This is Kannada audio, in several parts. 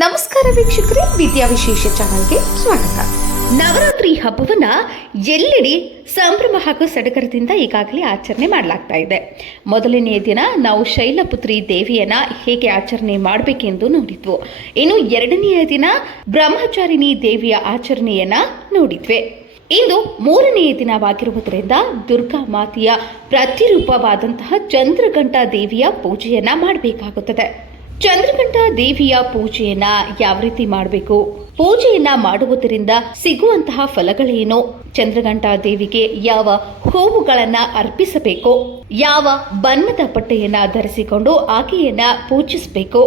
ನಮಸ್ಕಾರ ವೀಕ್ಷಕರೇ, ವಿದ್ಯಾ ವಿಶೇಷ ಚಾನಲ್ಗೆ ಸ್ವಾಗತ. ನವರಾತ್ರಿ ಹಬ್ಬವನ್ನ ಎಲ್ಲೆಡೆ ಸಂಭ್ರಮ ಹಾಗೂ ಸಡಗರದಿಂದ ಈಗಾಗಲೇ ಆಚರಣೆ ಮಾಡಲಾಗ್ತಾ ಇದೆ. ಮೊದಲನೆಯ ದಿನ ನಾವು ಶೈಲಪುತ್ರಿ ದೇವಿಯನ್ನ ಹೇಗೆ ಆಚರಣೆ ಮಾಡಬೇಕೆಂದು ನೋಡಿದ್ವು. ಇನ್ನು ಎರಡನೆಯ ದಿನ ಬ್ರಹ್ಮಚಾರಿಣಿ ದೇವಿಯ ಆಚರಣೆಯನ್ನ ನೋಡಿದ್ವಿ. ಇಂದು ಮೂರನೆಯ ದಿನವಾಗಿರುವುದರಿಂದ ದುರ್ಗಾ ಮಾತೆಯ ಪ್ರತಿರೂಪವಾದಂತಹ ಚಂದ್ರಘಂಟಾ ದೇವಿಯ ಪೂಜೆಯನ್ನ ಮಾಡಬೇಕಾಗುತ್ತದೆ. ಚಂದ್ರಘಂಟಾ ದೇವಿಯ ಪೂಜೆಯನ್ನ ಯಾವ ರೀತಿ ಮಾಡಬೇಕು, ಪೂಜೆಯನ್ನ ಮಾಡುವುದರಿಂದ ಸಿಗುವಂತಹ ಫಲಗಳೇನು, ಚಂದ್ರಘಂಟಾ ದೇವಿಗೆ ಯಾವ ಹೂವುಗಳನ್ನ ಅರ್ಪಿಸಬೇಕು, ಯಾವ ಬಣ್ಣದ ಬಟ್ಟೆಯನ್ನ ಧರಿಸಿಕೊಂಡು ಆಕೆಯನ್ನ ಪೂಜಿಸಬೇಕು,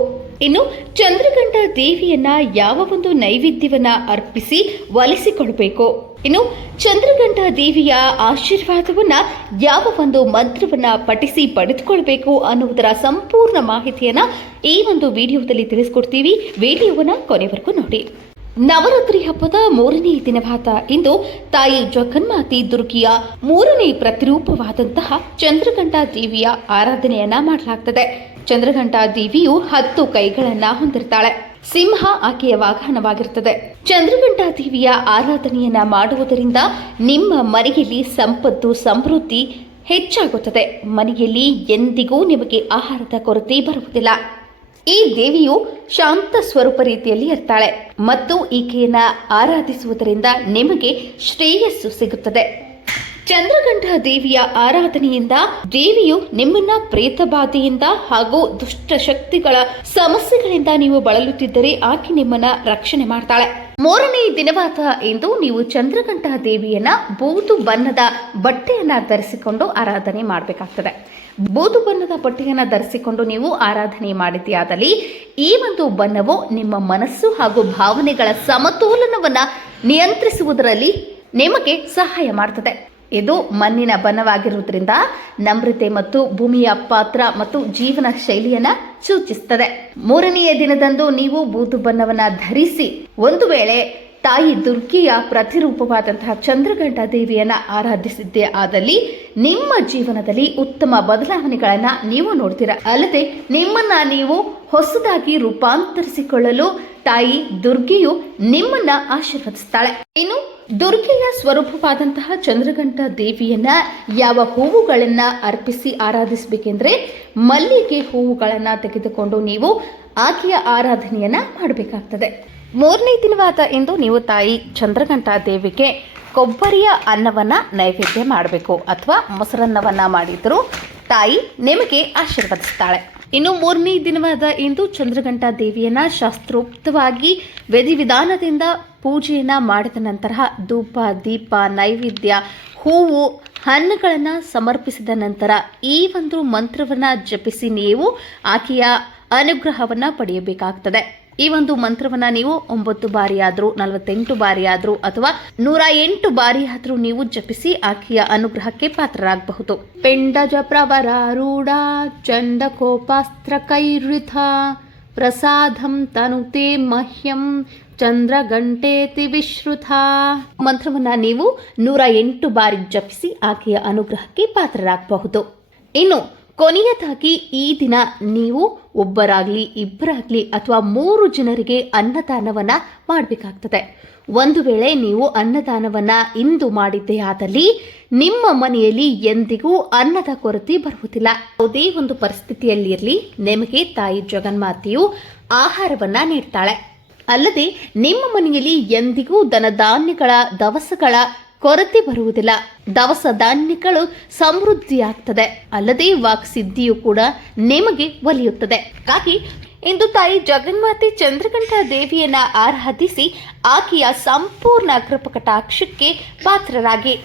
ಇನ್ನು ಚಂದ್ರಘಂಟಾ ದೇವಿಯನ್ನ ಯಾವ ಒಂದು ನೈವೇದ್ಯವನ್ನ ಅರ್ಪಿಸಿ ಒಲಿಸಿಕೊಳ್ಬೇಕು, ಇನ್ನು ಚಂದ್ರಘಂಟಾ ದೇವಿಯ ಆಶೀರ್ವಾದವನ್ನ ಯಾವ ಒಂದು ಮಂತ್ರವನ್ನ ಪಠಿಸಿ ಪಡೆದುಕೊಳ್ಬೇಕು ಅನ್ನುವುದರ ಸಂಪೂರ್ಣ ಮಾಹಿತಿಯನ್ನ ಈ ಒಂದು ವಿಡಿಯೋದಲ್ಲಿ ತಿಳಿಸ್ಕೊಡ್ತೀವಿ. ವಿಡಿಯೋವನ್ನ ಕೊನೆವರೆಗೂ ನೋಡಿ. ನವರಾತ್ರಿ ಹಬ್ಬದ ಮೂರನೇ ದಿನವಾದ ಇಂದು ತಾಯಿ ಜಗನ್ಮಾತೆ ದುರ್ಗಿಯ ಮೂರನೇ ಪ್ರತಿರೂಪವಾದಂತಹ ಚಂದ್ರಘಂಟಾ ದೇವಿಯ ಆರಾಧನೆಯನ್ನ ಮಾಡಲಾಗ್ತದೆ. ಚಂದ್ರಘಂಟಾ ದೇವಿಯು 10 ಕೈಗಳನ್ನ ಹೊಂದಿರ್ತಾಳೆ. ಸಿಂಹ ಆಕೆಯ ವಾಹನವಾಗಿರುತ್ತದೆ. ಚಂದ್ರಘಂಟಾ ದೇವಿಯ ಆರಾಧನೆಯನ್ನ ಮಾಡುವುದರಿಂದ ನಿಮ್ಮ ಮನೆಯಲ್ಲಿ ಸಂಪತ್ತು ಸಮೃದ್ಧಿ ಹೆಚ್ಚಾಗುತ್ತದೆ. ಮನೆಯಲ್ಲಿ ಎಂದಿಗೂ ನಿಮಗೆ ಆಹಾರದ ಕೊರತೆ ಬರುವುದಿಲ್ಲ. ಈ ದೇವಿಯು ಶಾಂತ ಸ್ವರೂಪ ರೀತಿಯಲ್ಲಿ ಇರ್ತಾಳೆ ಮತ್ತು ಈಕೆಯನ್ನ ಆರಾಧಿಸುವುದರಿಂದ ನಿಮಗೆ ಶ್ರೇಯಸ್ಸು ಸಿಗುತ್ತದೆ. ಚಂದ್ರಘಂಟಾ ದೇವಿಯ ಆರಾಧನೆಯಿಂದ ದೇವಿಯು ನಿಮ್ಮನ್ನ ಪ್ರೇತಬಾಧೆಯಿಂದ ಹಾಗೂ ದುಷ್ಟ ಶಕ್ತಿಗಳ ಸಮಸ್ಯೆಗಳಿಂದ ನೀವು ಬಳಲುತ್ತಿದ್ದರೆ ಆಕೆ ನಿಮ್ಮನ್ನ ರಕ್ಷಣೆ ಮಾಡ್ತಾಳೆ. ಮೂರನೇ ದಿನವಾದ ಇಂದು ನೀವು ಚಂದ್ರಘಂಟಾ ದೇವಿಯನ್ನ ಬೂದು ಬಣ್ಣದ ಬಟ್ಟೆಯನ್ನ ಧರಿಸಿಕೊಂಡು ಆರಾಧನೆ ಮಾಡಬೇಕಾಗ್ತದೆ. ಬೂದು ಬಣ್ಣದ ಬಟ್ಟೆಯನ್ನ ಧರಿಸಿಕೊಂಡು ನೀವು ಆರಾಧನೆ ಮಾಡಿದೆಯಾದಲ್ಲಿ ಈ ಒಂದು ಬಣ್ಣವು ನಿಮ್ಮ ಮನಸ್ಸು ಹಾಗೂ ಭಾವನೆಗಳ ಸಮತೋಲನವನ್ನ ನಿಯಂತ್ರಿಸುವುದರಲ್ಲಿ ನಿಮಗೆ ಸಹಾಯ ಮಾಡ್ತದೆ. ಇದು ಮಣ್ಣಿನ ಬಣ್ಣವಾಗಿರುವುದರಿಂದ ನಮ್ರತೆ ಮತ್ತು ಭೂಮಿಯ ಪಾತ್ರ ಮತ್ತು ಜೀವನ ಶೈಲಿಯನ್ನ ಸೂಚಿಸುತ್ತದೆ. ಮೂರನೆಯ ದಿನದಂದು ನೀವು ಬೂದು ಬಣ್ಣವನ್ನ ಧರಿಸಿ ಒಂದು ವೇಳೆ ತಾಯಿ ದುರ್ಗಿಯ ಪ್ರತಿರೂಪವಾದಂತಹ ಚಂದ್ರಘಂಟಾ ದೇವಿಯನ್ನ ಆರಾಧಿಸಿದ್ದೇ ಆದಲ್ಲಿ ನಿಮ್ಮ ಜೀವನದಲ್ಲಿ ಉತ್ತಮ ಬದಲಾವಣೆಗಳನ್ನ ನೀವು ನೋಡ್ತೀರಾ. ಅಲ್ಲದೆ ನಿಮ್ಮನ್ನ ನೀವು ಹೊಸದಾಗಿ ರೂಪಾಂತರಿಸಿಕೊಳ್ಳಲು ತಾಯಿ ದುರ್ಗಿಯು ನಿಮ್ಮನ್ನ ಆಶೀರ್ವದಿಸ್ತಾಳೆ. ಇನ್ನು ದುರ್ಗೆಯ ಸ್ವರೂಪವಾದಂತಹ ಚಂದ್ರಘಂಟಾ ದೇವಿಯನ್ನ ಯಾವ ಹೂವುಗಳನ್ನ ಅರ್ಪಿಸಿ ಆರಾಧಿಸಬೇಕೆಂದ್ರೆ ಮಲ್ಲಿಗೆ ಹೂವುಗಳನ್ನ ತೆಗೆದುಕೊಂಡು ನೀವು ಆಕೆಯ ಆರಾಧನೆಯನ್ನ ಮಾಡಬೇಕಾಗ್ತದೆ. ಮೂರನೇ ದಿನವಾದ ಇಂದು ನೀವು ತಾಯಿ ಚಂದ್ರಘಂಟಾ ದೇವಿಗೆ ಕೊಬ್ಬರಿಯ ಅನ್ನವನ್ನ ನೈವೇದ್ಯ ಮಾಡಬೇಕು ಅಥವಾ ಮೊಸರನ್ನವನ್ನ ಮಾಡಿದರೂ ತಾಯಿ ನಿಮಗೆ ಆಶೀರ್ವದಿಸ್ತಾಳೆ. ಇನ್ನು ಮೂರನೇ ದಿನವಾದ ಇಂದು ಚಂದ್ರಘಂಟಾ ದೇವಿಯನ್ನ ಶಾಸ್ತ್ರೋಕ್ತವಾಗಿ ವಿಧಿವಿಧಾನದಿಂದ ಪೂಜೆಯನ್ನ ಮಾಡಿದ ನಂತರ ಧೂಪ ದೀಪ ನೈವೇದ್ಯ ಹೂವು ಹಣ್ಣುಗಳನ್ನು ಸಮರ್ಪಿಸಿದ ನಂತರ ಈ ಒಂದು ಮಂತ್ರವನ್ನ ಜಪಿಸಿ ನೀವು ಆಕೆಯ ಅನುಗ್ರಹವನ್ನ ಪಡೆಯಬೇಕಾಗ್ತದೆ. ಈ ಒಂದು ಮಂತ್ರವನ್ನ ನೀವು 9 ಬಾರಿ ಆದರೂ 48 ಬಾರಿ ಆದರೂ ಅಥವಾ 108 ಬಾರಿ ಆದರೂ ನೀವು ಜಪಿಸಿ ಆಕೆಯ ಅನುಗ್ರಹಕ್ಕೆ ಪಾತ್ರರಾಗಬಹುದು. ಪಿಂಡಜ ಪ್ರವರಾರೂಢ ಚಂಡ ಕೋಪಾಸ್ತ್ರ ಕೈಋಥ ಪ್ರಸಾದಂ ತನುತೆ ಮಹ್ಯಂ ಚಂದ್ರಘಂಟೇತಿ ವಿಶ್ರುತ ಮಂತ್ರವನ್ನ ನೀವು 108 ಬಾರಿ ಜಪಿಸಿ ಆಕೆಯ ಅನುಗ್ರಹಕ್ಕೆ ಪಾತ್ರರಾಗಬಹುದು. ಇನ್ನು ಕೊನೆಯದಾಗಿ ಈ ದಿನ ನೀವು ಒಬ್ಬರಾಗ್ಲಿ ಇಬ್ಬರಾಗ್ಲಿ ಅಥವಾ 3 ಜನರಿಗೆ ಅನ್ನದಾನವನ್ನ ಮಾಡಬೇಕಾಗ್ತದೆ. ಒಂದು ವೇಳೆ ನೀವು ಅನ್ನದಾನವನ್ನ ಇಂದು ಮಾಡಿದ್ದೇ ಆದಲ್ಲಿ ನಿಮ್ಮ ಮನೆಯಲ್ಲಿ ಎಂದಿಗೂ ಅನ್ನದ ಕೊರತೆ ಬರುವುದಿಲ್ಲ. ಯಾವುದೇ ಒಂದು ಪರಿಸ್ಥಿತಿಯಲ್ಲಿರಲಿ ನಿಮಗೆ ತಾಯಿ ಜಗನ್ಮಾತೆಯು ಆಹಾರವನ್ನ ನೀಡ್ತಾಳೆ. ಅಲ್ಲದೆ ನಿಮ್ಮ ಮನೆಯಲ್ಲಿ ಎಂದಿಗೂ ಧನಧಾನ್ಯಗಳ ದವಸಗಳ ಕೊರತೆ ಬರುವುದಿಲ್ಲ. ದವಸ ಧಾನ್ಯಗಳು ಸಮೃದ್ಧಿಯಾಗ್ತದೆ. ಅಲ್ಲದೆ ವಾಕ್ಸಿದ್ಧಿಯು ಕೂಡ ನಿಮಗೆ ಒಲಿಯುತ್ತದೆ. ಹಾಗಾಗಿ ಇಂದು ತಾಯಿ ಜಗನ್ಮಾತೆ ಚಂದ್ರಘಂಟಾ ದೇವಿಯನ್ನ ಆರಾಧಿಸಿ ಆಕೆಯ ಸಂಪೂರ್ಣ ಕೃಪಕಟಾಕ್ಷಕ್ಕೆ ಪಾತ್ರರಾಗಿ